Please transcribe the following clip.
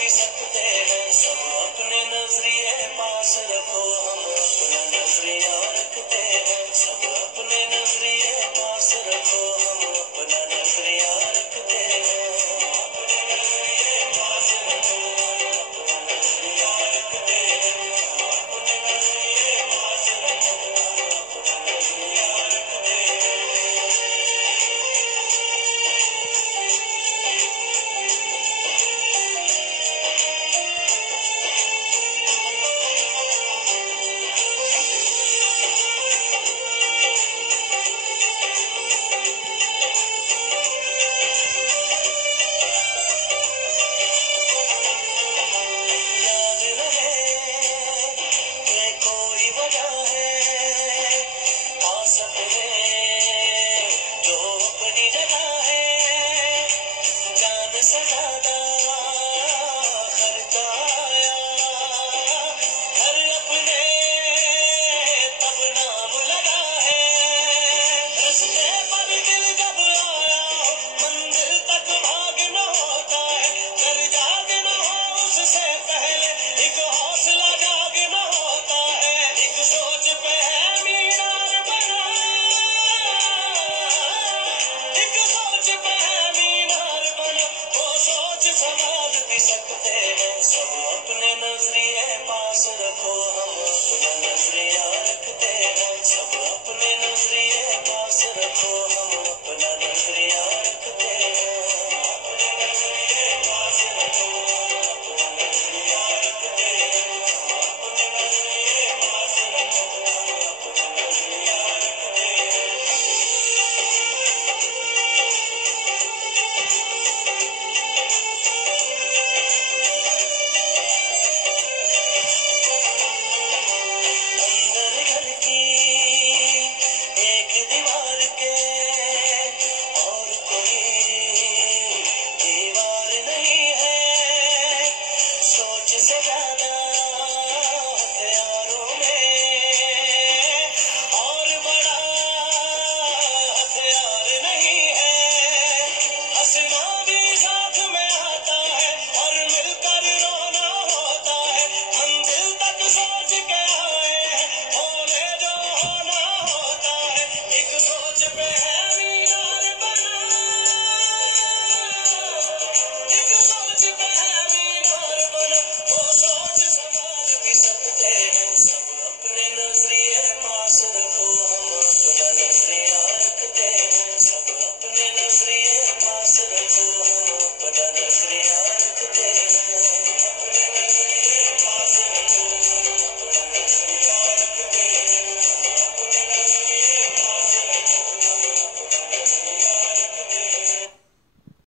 भी सकते हैं। सब अपने नजरिए पास रखो, हम अपना नजरिया रखते हैं। सब अपने नजरिए पास रखो, हम अपना नजरिया रखते हैं। अपने नजरिए पास रखो, हम अपना नजरिया रखते हैं। अपने नजरिए पास रखो, हम अपना नजरिया रखते हैं। याद रहे कि कोई वजह है, पास अपने जो अपनी जगह है। जान से ज्यादा खर्चा आया, हर अपने तब नाम लगा है। रस्ते पर दिल जब आया हो, मंजिल तक भागना होता है। डर जागना हो उससे पहले एक हौसला जागना होता है। एक सोच पे है मीनार बना, एक सोच पे है मीनार बना। वो सोच संभाल भी सकते